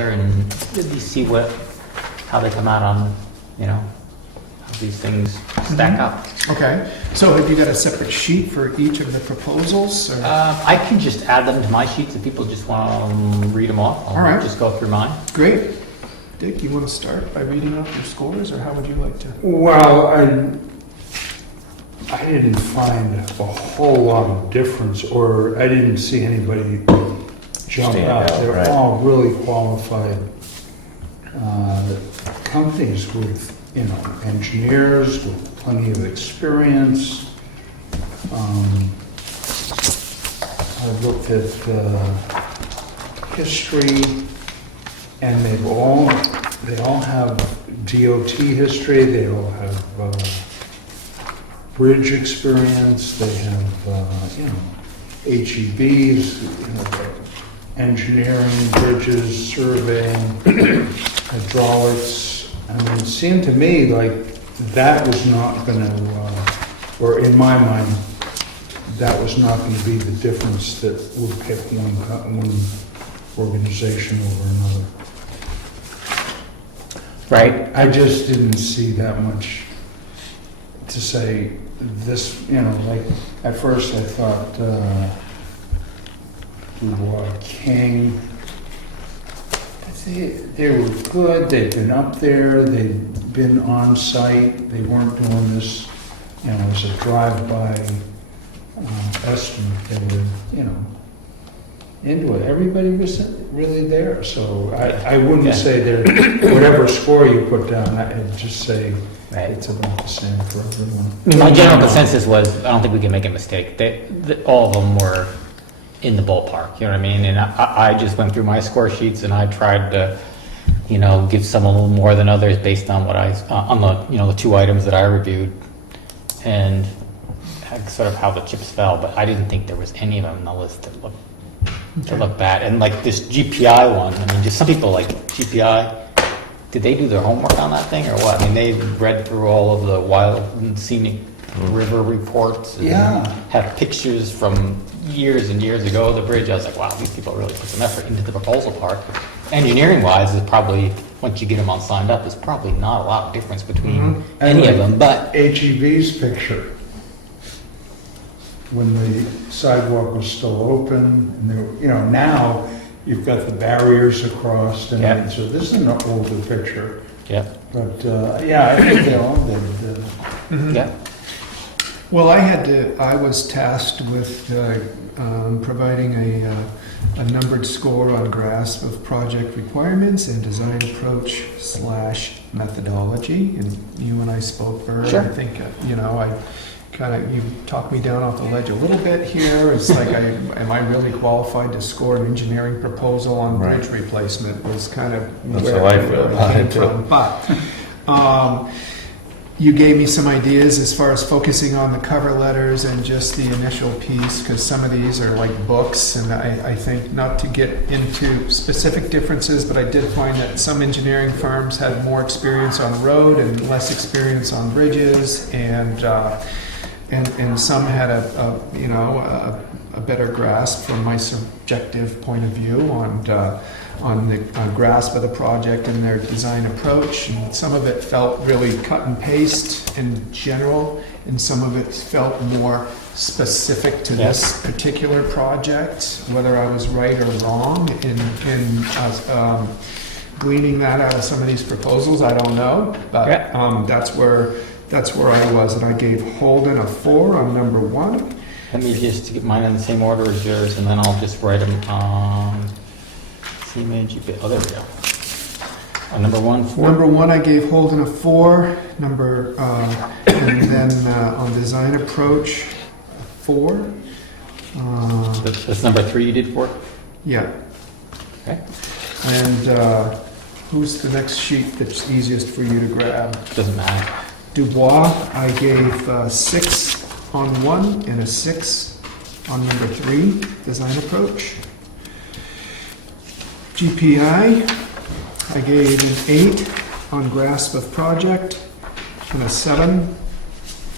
and really see how they come out on, how these things stack up. Okay, so have you got a separate sheet for each of the proposals? Or? I can just add them to my sheets if people just want to read them off. All right. Just go through mine. Great. Dick, you want to start by reading off your scores, or how would you like to? Well, I didn't find a whole lot of difference, or I didn't see anybody jump out. They're right. all really qualified companies with, engineers with plenty of experience. I looked at history, and they all have DOT history. They all have bridge experience. They have HEBs, engineering, bridges, surveying, hydraulics. I mean, it seemed to me like that was not going to, or in my mind, that was not going to be the difference that would pick one organization over another. Right. I just didn't see that much to say this, like at first I thought King, they were good, they'd been up there, they'd been on site, they weren't doing this, as a drive-by estimate. They were, into it. Everybody was really there, so I wouldn't say that whatever score you put down, I'd just say it's about the same for everyone. My general consensus was, I don't think we can make a mistake. All of them were in the ballpark, you know what I mean? And I just went through my score sheets and I tried to, give some a little more than others based on what on the, the two items that I reviewed, and sort of how the chips fell. But I didn't think there was any of them on the list that looked bad. And like this GPI one, I mean, just some people like GPI. Did they do their homework on that thing or what? I mean, they read through all of the wild and scenic river reports and have pictures from years and years ago of the bridge. I was like, wow, these people really put some effort into the proposal part. Engineering wise, is probably, once you get them all signed up, there's probably not a lot of difference between any of them. But HEB's picture, when the sidewalk was still open, and there, now you've got the barriers across, and so this is an older picture. Yeah. But I think they all did. Yeah. Well, I was tasked with providing a numbered score on grasp of project requirements and design approach / methodology. And you and I spoke, Bert. Sure. I think, you talked me down off the ledge a little bit here. It's like, am I really qualified to score an engineering proposal on bridge replacement? Was kind of where I came from. But you gave me some ideas as far as focusing on the cover letters and just the initial piece, because some of these are like books, and I think, not to get into specific differences, but I did find that some engineering firms had more experience on the road and less experience on bridges, and some had a better grasp from my subjective point of view on the grasp of the project and their design approach. And some of it felt really cut and paste in general, and some of it felt more specific to this particular project. Whether I was right or wrong in gleaning that out of some of these proposals, I don't know. But that's where I was, and I gave Holden a 4 on number 1. Let me just get mine in the same order as yours, and then I'll just write them on. Oh, there we go. Number 1, 4. Number 1, I gave Holden a 4. And then on design approach, a 4. That's number 3 you did for? Yeah. Okay. And who's the next sheet that's easiest for you to grab? Doesn't matter. Dubois, I gave 6 on 1 and a 6 on number 3, design approach. GPI, I gave an 8 on grasp of project and a 7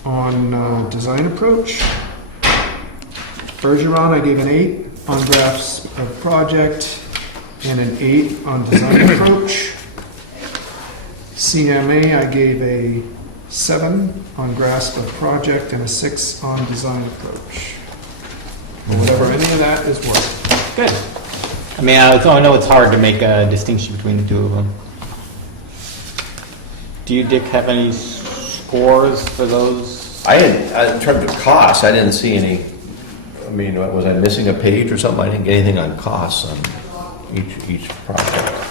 on design approach. Bergeron, I gave an 8 on grasp of project and an 8 on design approach. CMA, I gave a 7 on grasp of project and a 6 on design approach. Or whatever any of that is worth. Good. I mean, I know it's hard to make a distinction between the two of them. Do you, Dick, have any scores for those? In terms of costs, I didn't see any, I mean, was I missing a page or something? I didn't get anything on costs on each project.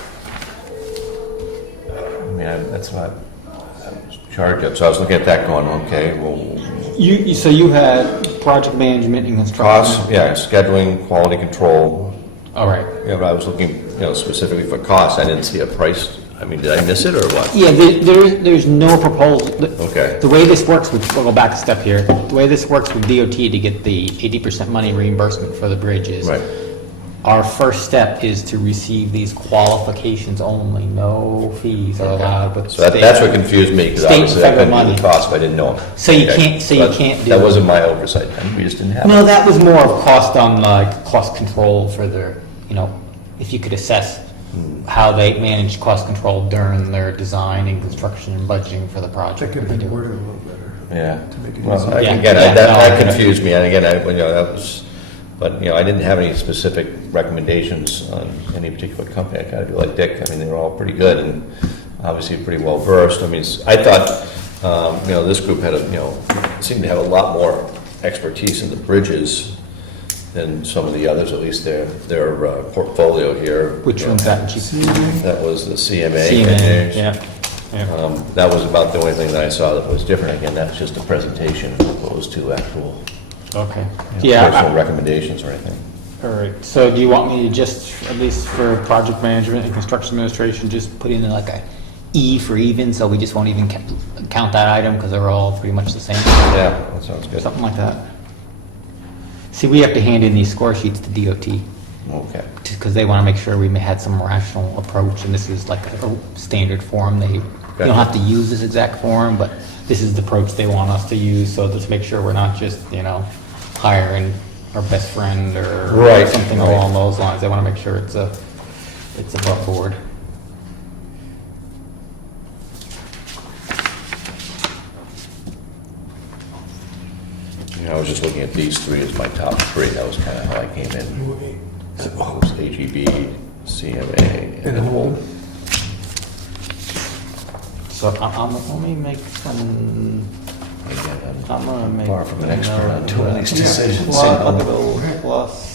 I mean, that's what I was charged of, so I was looking at that going, okay, well, So you had project management and construction? costs, yeah, scheduling, quality control. All right. Yeah, but I was looking, specifically for costs. I didn't see a price. I mean, did I miss it or what? Yeah, there's no proposal. Okay. The way this works, we'll go back a step here. The way this works with DOT to get the 80% money reimbursement for the bridges. Right. Our first step is to receive these qualifications only. No fees are allowed with So that's what confused me, because state and obviously I federal couldn't do money. the cost, but I didn't know. So you Okay. can't- so you But can't do- That wasn't my oversight, then. We just didn't have No, it. that was more of cost on like cost control for their, if you could assess how they manage cost control during their design and construction and budgeting for the That project. could have been worded a little better. Yeah. To make it Well, easier. again, Yeah, that no, confused me, and again, that was, but, I didn't have any specific recommendations on any particular company. I kind of do like Dick. I mean, they were all pretty good and obviously pretty well versed. I mean, I thought, this group had seemed to have a lot more expertise in the bridges than some of the others, at least their portfolio here. Which one's that? Chief? CMA? That was the CMA. CMA, engineers. yeah. That was about the only thing that I saw that was different. Again, that's just a presentation as opposed to actual Okay. personal Yeah. recommendations or anything. All right. So do you want me to just, at least for project management and construction administration, just put in like a E for even, so we just won't even count that item because they're all pretty much the same? Yeah, that sounds good. Something like that. See, we have to hand in these score sheets to DOT Okay. because they want to make sure we had some rational approach, and this is like a standard form. You don't have to use this exact form, but this is the approach they want us to use, so let's make sure we're not just, hiring our best friend or Right, something right. along those lines. They want to make sure it's above board. I was just looking at these three as my top three. That was kind of how I came in. It was AGB, CMA, and then Holden. So let me make some, Again, I'm gonna make. far from an expert on doing these Yeah. decisions. I'll go plus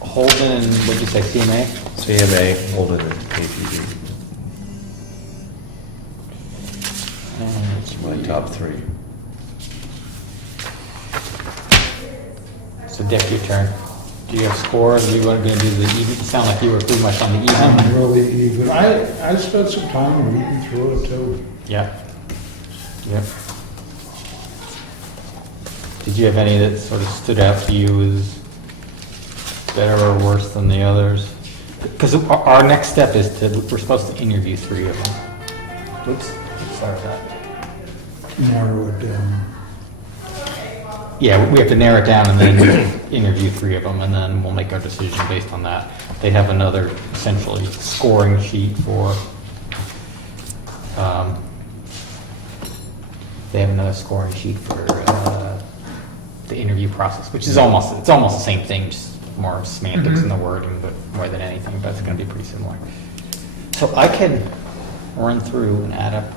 Holden and what'd you say, CMA? CMA, Holden, and AGB. That's my top three. So Dick, your turn. Do you have scores? Are you going to do the even? You sound like you were pretty much on the even. I'm really even. I spent some time reading through it too. Yeah. Yep. Did you have any that sort of stood out to you as better or worse than the others? Because our next step is we're supposed to interview 3 of them. Oops. Sorry about that. Narrow it down. Yeah, we have to narrow it down and then interview 3 of them, and then we'll make our decision based on that. They have another essentially scoring sheet for, the interview process, which is almost the same thing, just more semantics in the wording, but more than anything, but it's going to be pretty similar. So I can run through and add up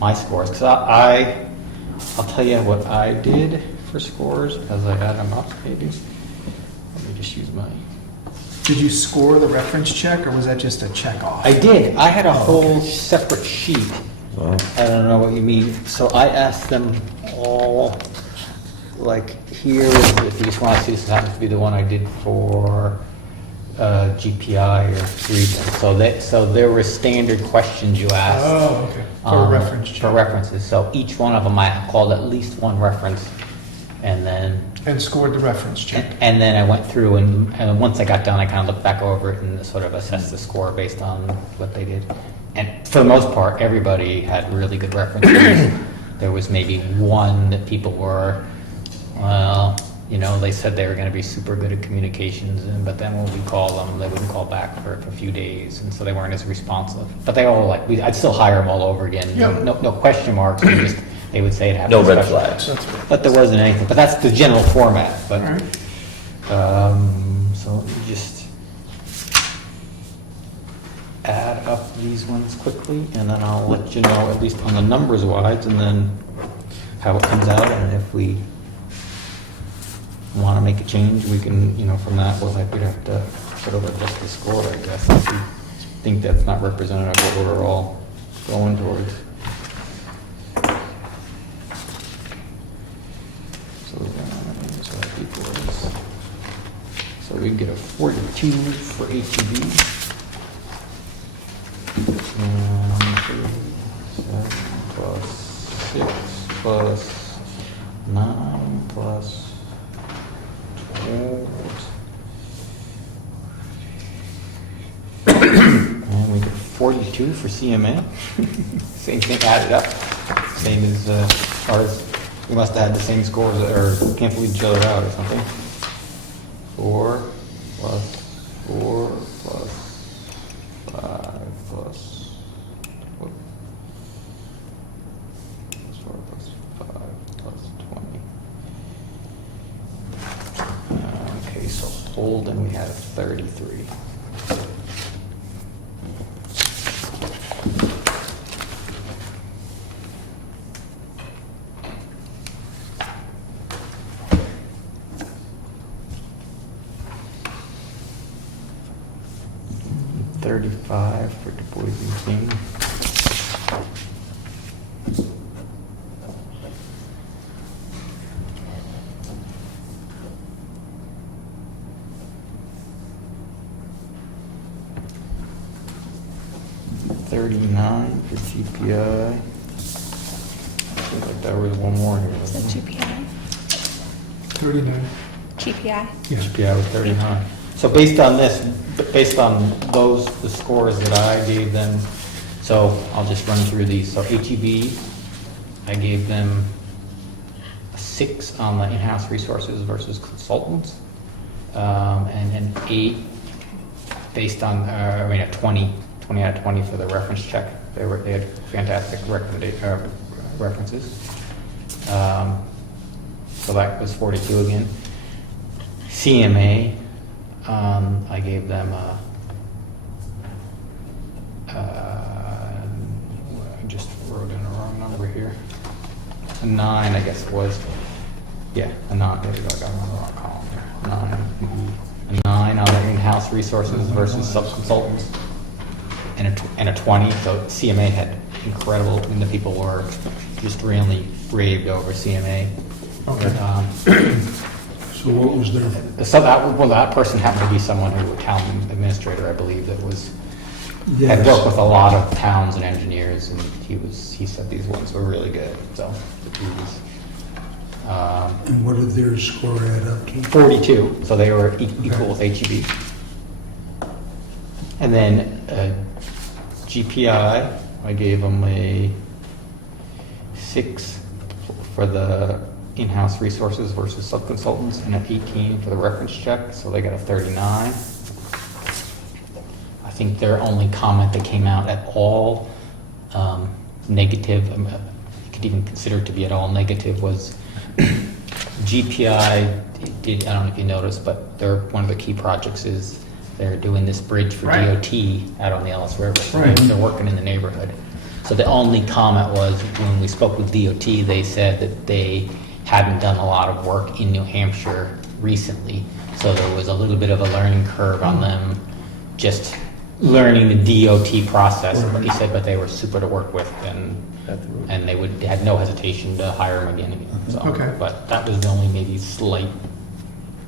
my scores, because I'll tell you what I did for scores as I add them up, maybe. Let me just use my... Did you score the reference check, or was that just a check off? I did. I had a whole separate sheet. Well, I don't know what you mean. So I asked them all, like, here, if you just want to see, this happens to be the one I did for GPI or region. So there were standard questions you asked. Oh, okay. For a reference For check. references. So each one of them, I called at least one reference, and then And scored the reference check. and then I went through and once I got done, I kind of looked back over it and sort of assessed the score based on what they did. And for the most part, everybody had really good references. There was maybe one that people were, well, You know, they said they were gonna be super good at communications, but then when we called them, they wouldn't call back for a few days, and so they weren't as responsive. But they all like, I'd still hire them all over again. Yeah. No question marks, they would say it happened. No red flags. That's right. But there wasn't anything, but that's the general format, All but, right. so let me just add up these ones quickly, and then I'll let you know, at least on the numbers wise, and then how it comes out, and if we want to make a change, we can, from that, we'd have to sort of adjust the score, I guess, if we think that's not representative of what we're all going towards. So that equals, so we can get a 42 for HEB. And 7 plus 6 plus 9 plus 4. And we get 42 for CMA. Same thing added up. Same as ours. We must have had the same scores or cancel each other out or something. 4 plus 4 plus 5 plus 4 plus 5 plus 20. Okay, so Holden we had 33. $35 for Du Bois and King. $39 for GPI. I feel like there was one more here. Is wasn't it there? GPI? 39. GPI? Yeah. GPI was 39. So based on this, based on the scores that I gave them, so I'll just run through these. So HEB, I gave them a 6 on the in-house resources versus consultants, and an 8 based on, a 20 out of 20 for the reference check. They had fantastic references. So that was 42 again. CMA, I gave them I just wrote in the wrong number here. A 9, I guess it was. Yeah, a 9. There we go. I got it on the wrong column there. 9. A 9 on the in-house resources versus sub-consultants. And a 20. So CMA had incredible, the people were just really raved over CMA. Okay. So what was their, That person happened to be someone who, a town administrator, I believe, that was, had yes, worked with a lot of towns and engineers, and he said these ones were really good, so. he was, and what did their score add up to? 42, so they were equal with HEB. And then GPI, I gave them a 6 for the in-house resources versus sub-consultants, and an 18 for the reference check, so they got a 39. I think their only comment that came out at all negative, you could even consider it to be at all negative, was GPI did, I don't know if you noticed, but one of the key projects is they're doing this bridge for Right. DOT out on the Ellis River. So Right. they're working in the neighborhood. So the only comment was, when we spoke with DOT, they said that they hadn't done a lot of work in New Hampshire recently. So there was a little bit of a learning curve on them, just learning the DOT process. But he said, but they were super to work with, and they had no hesitation to hire him again. So, Okay. But that was the only maybe slight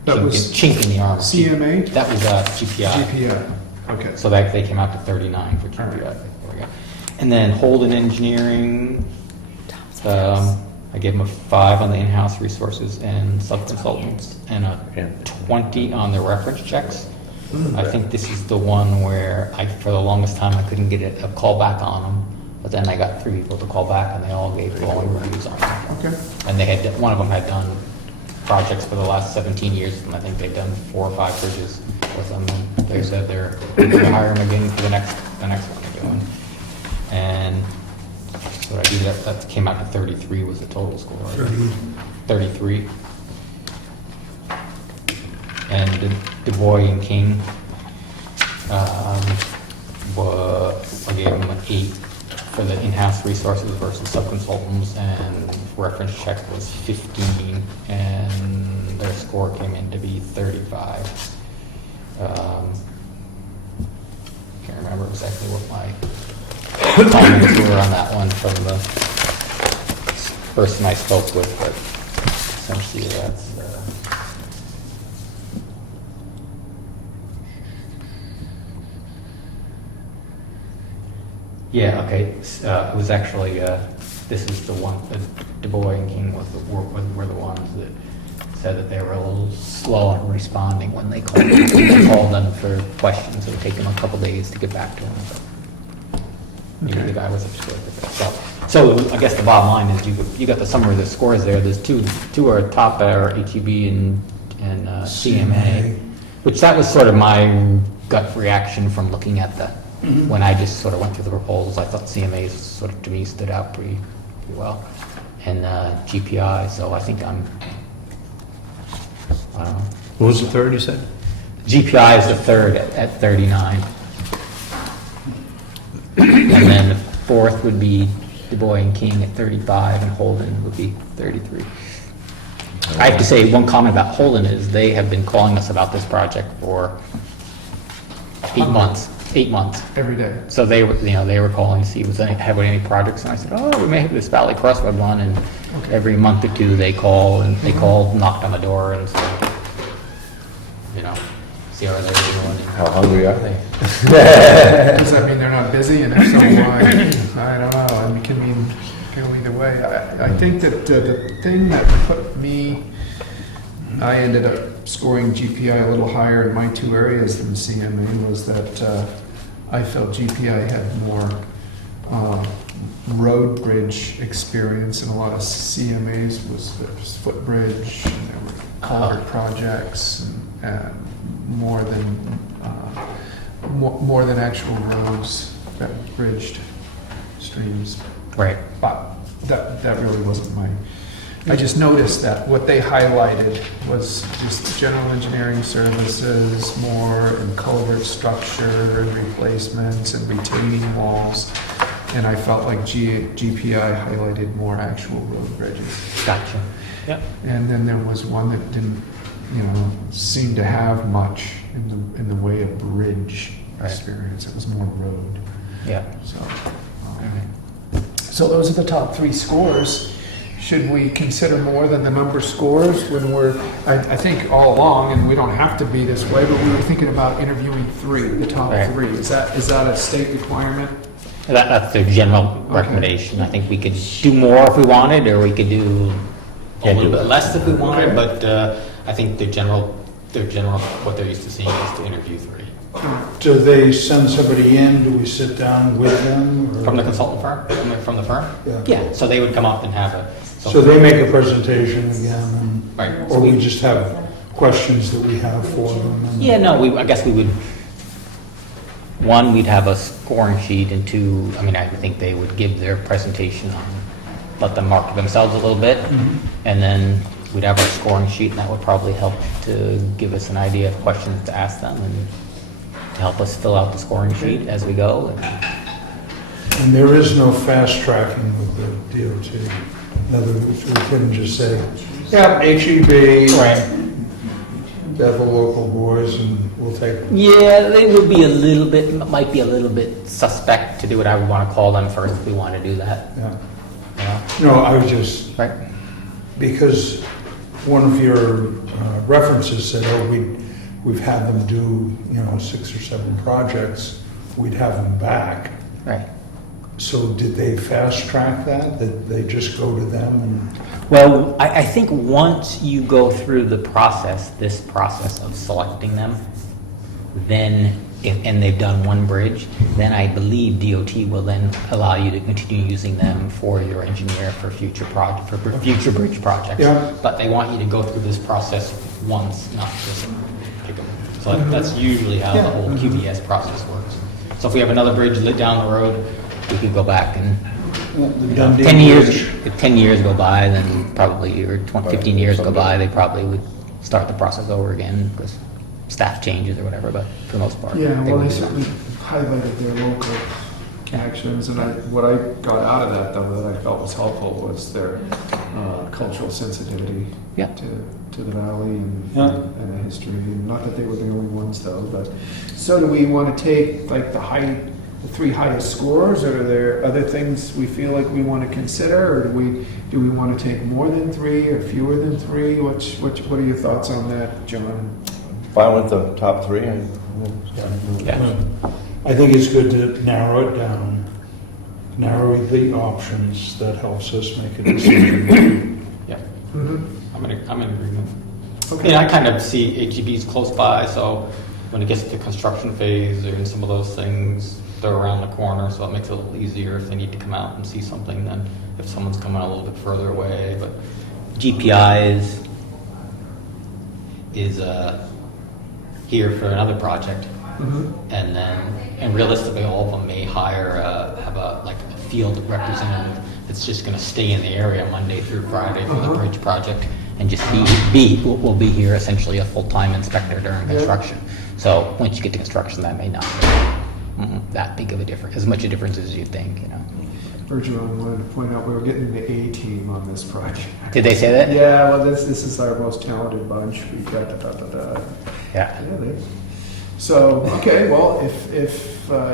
That was chink in the armor. CMA? That was GPI. GPI. Okay. So that they came out to 39 for GPI. All right. There we go. And then Holden Engineering, I gave them a 5 on the in-house resources and sub-consultants, and a 20 on the reference checks. I think this is the one where for the longest time, I couldn't get a call back on them, but then I got 3 people to call back, and they all gave glowing reviews on them. Okay. And one of them had done projects for the last 17 years, and I think they've done 4 or 5 bridges with them. And they said they're going to hire them again for the next one they're doing. And so I do that came out to 33 was the total score. 33. And Du Bois and King, I gave them an 8 for the in-house resources versus sub-consultants, and reference check was 15, and their score came in to be 35. Can't remember exactly what my comments were on that one from the person I spoke with, but essentially that's... Yeah, okay. It was actually, this is the one, Du Bois and King were the ones that said that they were a little slow on responding when they called, called them for questions. It would take them a couple days to get back to them. But maybe the guy was upset with it. So I guess the bottom line is you got the summary of the scores there. There's two are top are HEB and CMA, which that was sort of my gut reaction from looking at the when I just sort of went through the proposals. I thought CMA sort of to me stood out pretty well, and GPI. So I think I don't know. What was the third you said? GPI is the third at 39, and then the fourth would be Du Bois and King at 35, and Holden would be 33. I have to say one comment about Holden is they have been calling us about this project for 8 months. 8 months. Every day. So they were calling to see was have any projects, and I said, oh, we may have this Valley Crossroad one, and every month or two they call, and they called, knocked on the door, and said, see how they're doing. How hungry are they? Does that mean they're not busy? And if so, why? I don't know. I mean, it can go either way. I think that the thing that put me, I ended up scoring GPI a little higher in my 2 areas than CMA was that I felt GPI had more road bridge experience, and a lot of CMAs was footbridge, and there were culvert projects, and more than actual roads that bridged streams. Right. But that really wasn't my. I just noticed that what they highlighted was just general engineering services, more in culvert structure and replacements and retaining walls. And I felt like GPI highlighted more actual road bridges. Gotcha. Yep. And then there was one that didn't, seem to have much in the way of bridge experience. It was more road. Yeah. So those are the top 3 scores. Should we consider more than the number scores when I think all along, and we don't have to be this way, but we were thinking about interviewing 3, the top 3. Is that a state requirement? That's the general recommendation. I think we could do more if we wanted, or we could do a little bit less if we wanted, but I think the general, what they're used to seeing is to interview 3. Do they send somebody in? Do we sit down with them? Or? From the consultant firm? From the firm? Yeah. So they would come up and have a... So they make a presentation again, and, Right. or we just have questions that we have for them? And I guess we would... 1, we'd have a scoring sheet, and 2, I think they would give their presentation on, let them mark themselves a little bit, and then we'd have our scoring sheet, and that would probably help to give us an idea of questions to ask them, and to help us fill out the scoring sheet as we go. And there is no fast tracking with the DOT. In other words, we couldn't just say, yeah, HEB, Right. have the local boys, and we'll take them. Yeah, they would be might be a little bit suspect to do what I would want to call them first if we want to do that. Yeah. Yeah. No, I was just, Right. because one of your references said, we've had them do, 6 or 7 projects, we'd have them back. Right. So did they fast track that? Did they just go to them and? Well, I think once you go through this process of selecting them, then and they've done one bridge, then I believe DOT will then allow you to continue using them for your engineer for future future bridge projects. Yeah. But they want you to go through this process once, not just pick them. So that's usually how the whole QBS process works. So if we have another bridge lit down the road, we could go back and, The Dundee 10 years, Bridge. if 10 years go by, then probably, or 20, 15 years go by, they probably would start the process over again because staff changes or whatever, but for the most part. Yeah, they well, would they do that. certainly highlighted their local actions, and what I got out of that, though, that I felt was helpful was their cultural sensitivity Yeah. to the valley Yeah. and the history. And not that they were the only ones, though, but, so do we want to take, like, the three highest scores, or are there other things we feel like we want to consider, or do we want to take more than three or fewer than three? What are your thoughts on that, John? Fine with the top three. Yeah. I think it's good to narrow it down, narrow the options. That helps us make a decision. Yeah. Mm-hmm. I'm in agreement. Okay. And I kind of see HEBs close by, so when it gets to construction phase or in some of those things, they're around the corner, so it makes it a little easier if they need to come out and see something than if someone's coming a little bit further away. But GPI is here for another project, Mhm. and realistically, all of them may have a field representative that's just going to stay in the area Monday through Friday for the Uh-huh. bridge project and just will be here essentially a full-time inspector during Yeah. construction. So once you get to construction, that may not be that big of a difference, as much a difference as you think, you know. Bergeron wanted to point out we were getting the A team on this project. Did they say that? Yeah, well, this is our most talented bunch. We've got da. Yeah. So, okay, well, if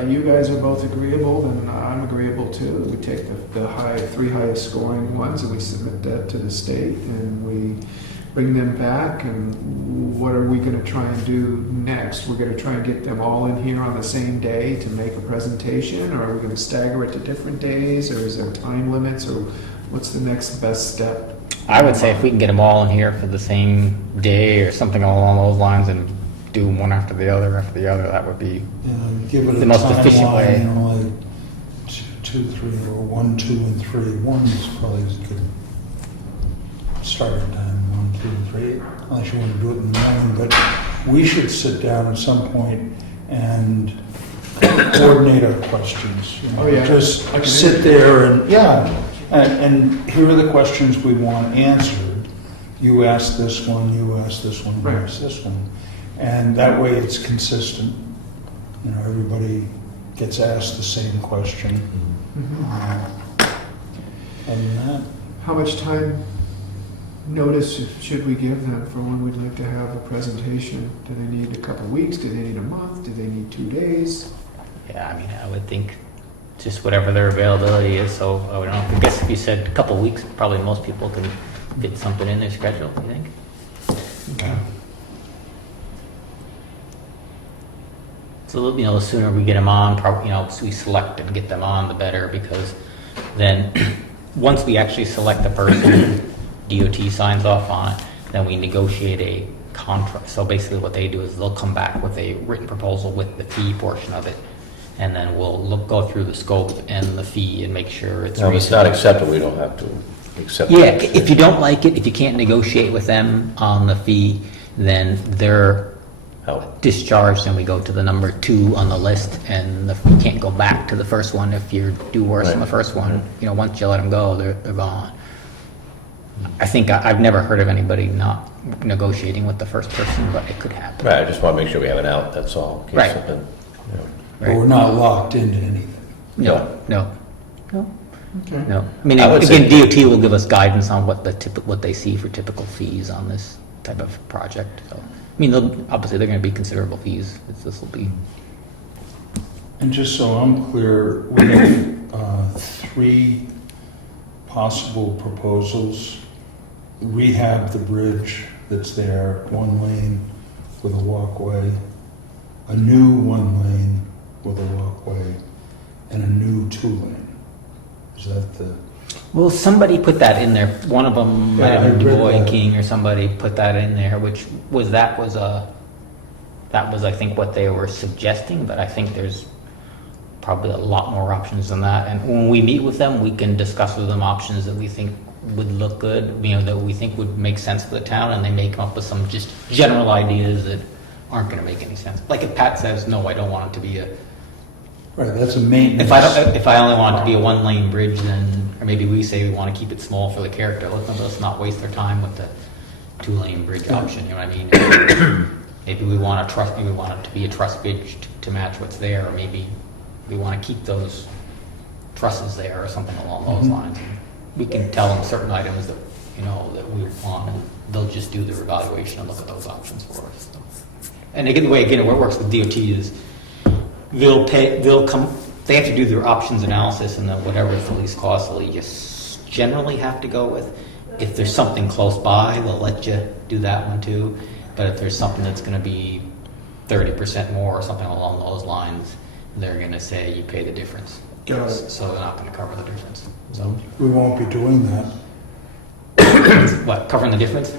you guys are both agreeable, then I'm agreeable too. We take the three highest scoring ones and we submit that to the state and we bring them back. And what are we going to try and do next? We're going to try and get them all in here on the same day to make a presentation, or are we going to stagger it to different days, or is there time limits, or what's the next best step? I would say if we can get them all in here for the same day or something along those lines and do them one after the other, that would be Give it The a most efficient timeline, way. you know, like two, three, or 1, 2, and 3. 1 is probably a good starting time. 1, 2, 3. Unless you want to do it in the morning, but we should sit down at some point and coordinate our questions. You know, Oh, yeah. Just Like an sit interview. there and here are the questions we want answered. You ask this one, you ask this one, you Right. ask this one. And that way it's consistent. You know, everybody gets asked the same question. Mhm. And that, How much time notice should we give them for when we'd like to have a presentation? Do they need a couple of weeks? Do they need a month? Do they need 2 days? Yeah, I mean, I would think just whatever their availability is. So I don't know. I guess if you said a couple of weeks, probably most people can fit something in their schedule. I think. Okay. So the sooner we get them on, we select and get them on, the better, because then once we actually select the person, DOT signs off on it, then we negotiate a contract. So basically, what they do is they'll come back with a written proposal with the fee portion of it, and then we'll go through the scope and the fee and make sure it's No, if it's not reasonable. acceptable, we don't have to accept it. Yeah, if you don't like it, if you can't negotiate with them on the fee, then they're Out. discharged, and we go to the number 2 on the list, and you can't go back to the first one if you do worse than the Right. first one. Once you let them go, they're gone. I think I've never heard of anybody not negotiating with the first person, but it could happen. Right, I just want to make sure we have it out, that's all. in case Right. something, you know. but we're not locked into anything. No. Okay. I mean, I would again, say- DOT will give us guidance on what they see for typical fees on this type of project. So, I mean, obviously, they're going to be considerable fees. This will be. And just so I'm clear, we have 3 possible proposals. Rehab the bridge that's there, 1 lane with a walkway, a new 1 lane with a walkway, and a new 2 lane. Is that the, Well, somebody put that in there. One of them, Yeah, might have been I read Du Bois that. King or somebody put that in there, which was a That was, I think, what they were suggesting, but I think there's probably a lot more options than that. And when we meet with them, we can discuss with them options that we think would look good, you know, that we think would make sense for the town, and they may come up with some just general ideas that aren't gonna make any sense. Like if Pat says, no, I don't want it to be a, Right, that's a maintenance. if I only want it to be a one-lane bridge, then, or maybe we say we wanna keep it small for the character, let's not waste their time with the two-lane bridge option, you know what I mean? Maybe we want it to be a truss bridge to match what's there, or maybe we want to keep those trusses there or something along those lines. We can tell them certain items that, you know, that we want, and they'll just do their evaluation and look at those options for us. So. And again, the way, again, what works with DOT is they have to do their options analysis, and then whatever is the least costly, you generally have to go with. If there's something close by, they'll let you do that one too. But if there's something that's going to be 30% more or something along those lines, they're going to say you pay the difference. Got it. So they're not going to cover the difference. So We won't be doing that. what, covering the difference?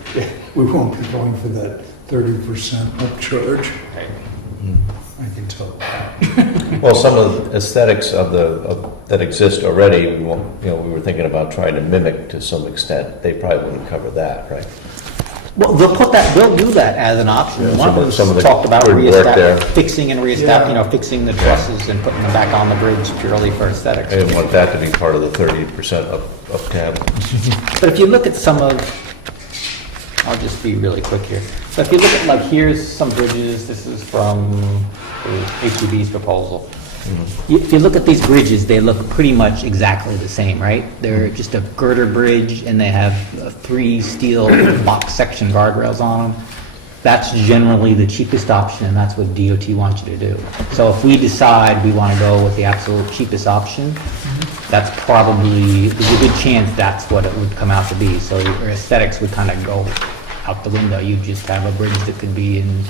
We won't be going for that 30% upcharge. Okay. I can tell that. Well, some of the aesthetics that exist already, we were thinking about trying to mimic to some extent. They probably wouldn't cover that, right? Well, they'll do that as an option. Yeah, One of some of them the talked about good work there. fixing and fixing the trusses and putting them back on the bridge purely for aesthetics. I didn't want that to be part of the 30% up tab. But if you look at some of, I'll just be really quick here. So if you look at, like, here's some bridges, this is from HEB's proposal. If you look at these bridges, they look pretty much exactly the same, right? They're just a girder bridge, and they have 3 steel box section guardrails on them. That's generally the cheapest option, and that's what DOT wants you to do. So if we decide we want to go with the absolute cheapest option, that's probably, there's a good chance that's what it would come out to be. So your aesthetics would kind of go out the window. You just have a bridge that could be in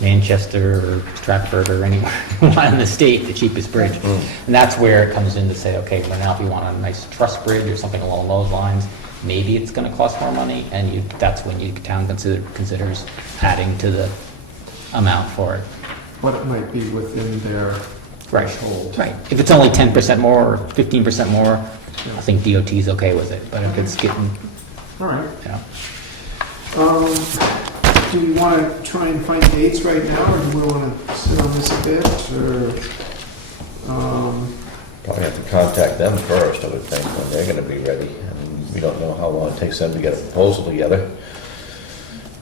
Manchester or Stratford or anywhere in the state, the cheapest bridge. And that's where it comes in to say, okay, well, now if you want a nice truss bridge or something along those lines, maybe it's going to cost more money, and that's when your town considers adding to the amount for it. What it might be within their threshold. Right. If it's only 10% more or 15% more, I think DOT is okay with it. But if it's getting, All right. you know, Do we want to try and find dates right now, or do we want to sit on this a bit, or? Probably have to contact them first, I would think, when they're going to be ready. I mean, we don't know how long it takes them to get a proposal together.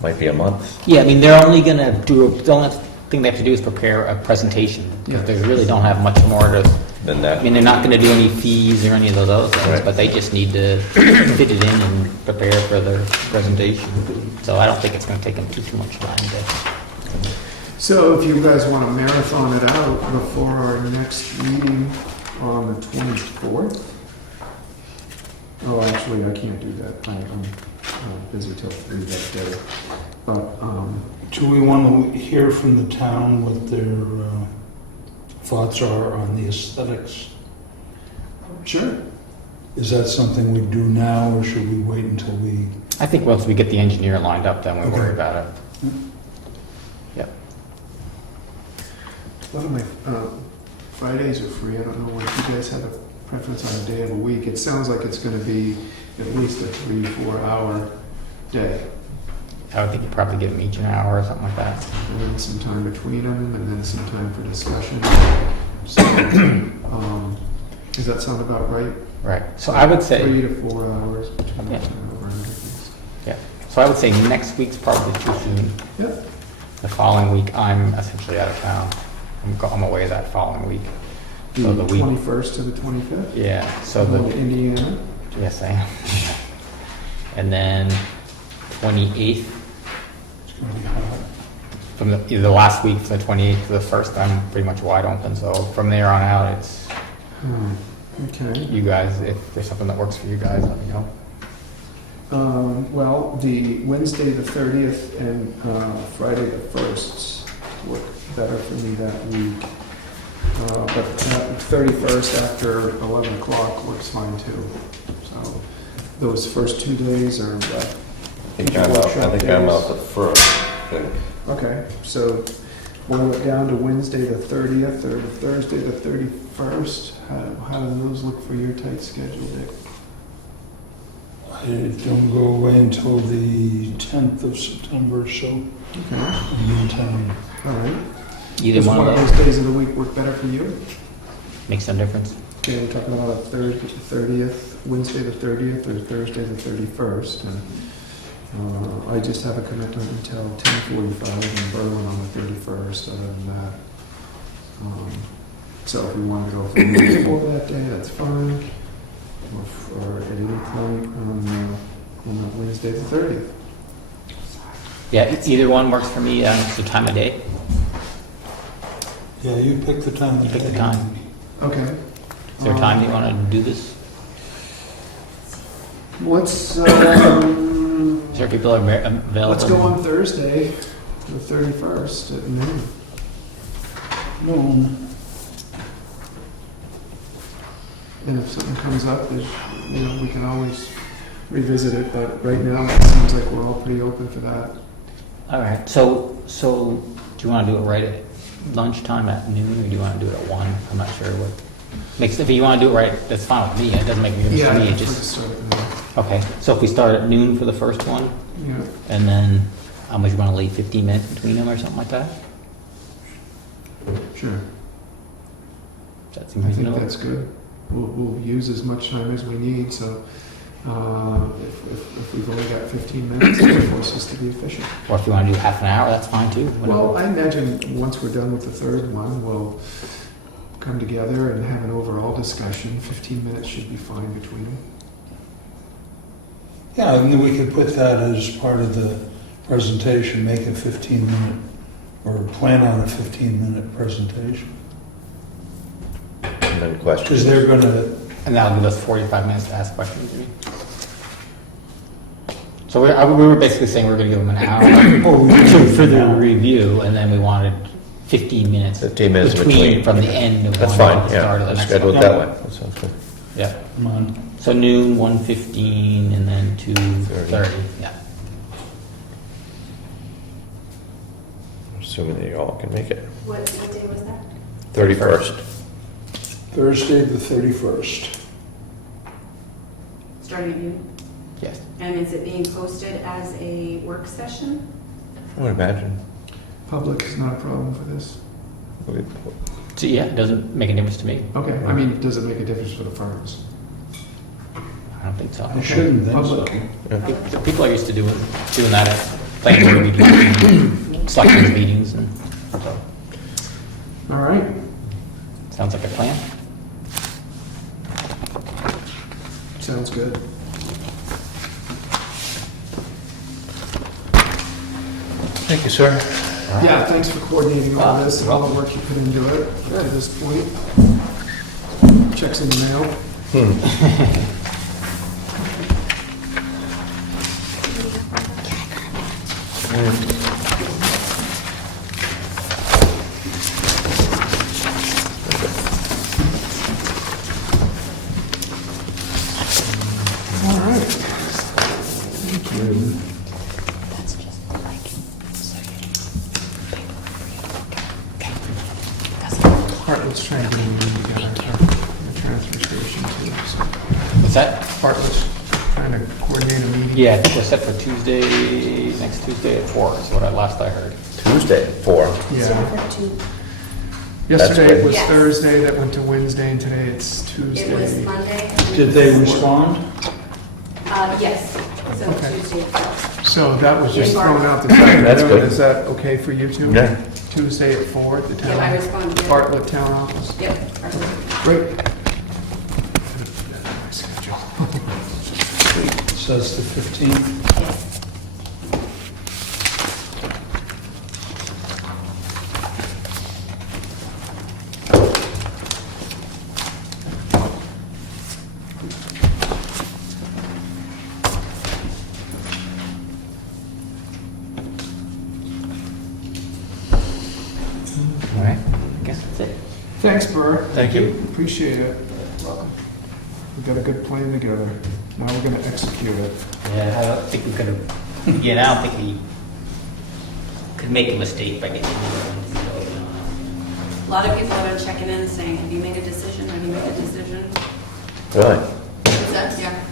Might be a month. yeah, I mean, they're only going to do, the only thing they have to do is prepare a presentation, because they really don't have much more to, Than I that. mean, they're not going to do any fees or any of those other things, Right. but they just need to fit it in and prepare for their presentation. So I don't think it's going to take them too much time to. So if you guys want to marathon it out before our next meeting on the 24th? Oh, actually, I can't do that. I'm busy till 3 that day. But, Do we want to hear from the town what their thoughts are on the aesthetics? sure. Is that something we do now, or should we wait until we? I think once we get the engineer lined up, then we Okay. worry about it. Yep. A lot of my Fridays are free. I don't know if you guys have a preference on a day of a week. It sounds like it's going to be at least a 3-4 hour day. I would think you'd probably give them each an hour or something like that. And then some time between them, and then some time for discussion. So, does that sound about right? Right. So I would say, 3 to 4 hours between Yeah. each and other things. yeah. So I would say next week's probably too soon. Yep. The following week, I'm essentially out of town. I'm away that following week. So the week, 21st to the 25th? yeah. So Going the to Indiana? yes, I am. And then 28th, It's going to be hot. from either the last week to the 28th to the 1st, I'm pretty much wide open. So from there on out, it's Okay. you guys. If there's something that works for you guys, let me know. Well, the Wednesday the 30th and Friday the 1st work better for me that week. But 31st after 11 o'clock works fine too. So those first 2 days are, I think I'm out the first. I think. okay, so boil it down to Wednesday the 30th or Thursday the 31st. How do those look for your tight schedule, Dick? I don't go away until the 10th of September, so in Okay, the meantime, all right. Either Does one one of of those those days of the week work better for you? makes some difference. Okay, we're talking about a Thursday, the 30th, Wednesday the 30th, or Thursday the 31st. And, I just have a commitment until 10:45 in Berlin on the 31st. Other than that, so if we want to go for before that day, that's fine. Or at any point on Wednesday the 30th. Yeah, either one works for me. It's the time of day. yeah, you pick the time. You pick the time. Okay. Is there a time you want to do this? Let's Is there people available? let's go on Thursday, the 31st at noon. Noon. And if something comes up, there's, we can always revisit it, but right now it seems like we're all pretty open for that. All right. So do you want to do it right at lunchtime at noon, or do you want to do it at 1? I'm not sure what makes. If you want to do it right, that's fine with me. It doesn't make any difference to me. It let's just start at noon. okay. So if we start at noon for the first one, Yeah, and then how much you want to leave 15 minutes between them or something like that? sure. Does that seem I think reasonable? that's good. We'll use as much time as we need, so if we've only got 15 minutes, it forces us to be efficient. Or if you want to do half an hour, that's fine too. Whatever. Well, I imagine once we're done with the third one, we'll come together and have an overall discussion. 15 minutes should be fine between them. Yeah, and then we could put that as part of the presentation, make a 15-minute, or plan on a 15-minute presentation. And then Because questions. they're gonna, And that'll give us 45 minutes to ask questions. You mean? So we were basically saying we're going to give them an hour oh, we to can further review, and then we wanted 15 minutes, 15 minutes between. from the end of That's one fine, to the start yeah. of the Let's next schedule one. it that way. That sounds good. Yeah. Come on. So noon, 1:15, and then 2:30. Yeah. Assuming that you all can make it. What day was that? 31st. Thursday, the 31st. Starting at noon? Yes. And is it being posted as a work session? I would imagine. Public is not a problem for this. So yeah, it doesn't make a difference to me. Okay, I mean, does it make a difference for the firms? I don't think so. I shouldn't think so. Public. People are used to doing that at planning board meetings, selectmen's meetings, and so All right. sounds like a plan. Sounds good. Thank you, sir. Yeah, thanks for coordinating all Ah, this and all the work you put into it to this point. Checks in the mail. All right. Thank you. That's just like setting paperwork for you to look at. Okay. Doesn't Bartlett's trying to get a meeting together for the transfer station too. So What's that? Bartlett's trying to coordinate a meeting. Yeah, I think we're set for Tuesday, next Tuesday at 4 is what last I heard. Tuesday, 4. Yeah. to Yesterday it great. was Yes. Thursday, that went to Wednesday, and today it's Tuesday. It was Monday. Did they respond? Yes, so Okay. Tuesday. So that was just Yeah. thrown out the time. That's good. Is that okay for you two? Yeah. Tuesday at 4 at the Yep, I town, responded. Bartlett Town Office. Yep. Great. Says the 15th. Yes. All right, I guess that's it. Thanks, Burr. Thank you. Appreciate it. We got a good plan together. Now we're gonna execute it. Yeah, I don't think we could have, I don't think we could make a mistake by getting A lot of people have been checking in saying, have you made a decision? Have you made a decision? Really? Is that, yeah.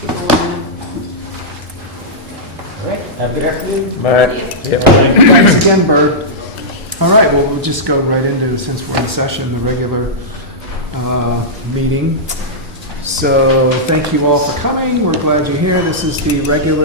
People want to know. All right, have a good afternoon. All right. Yep. Thanks again, Bird. All right, well, we'll just go right into, since we're in session, the regular meeting. So thank you all for coming. We're glad you're here. This is the regular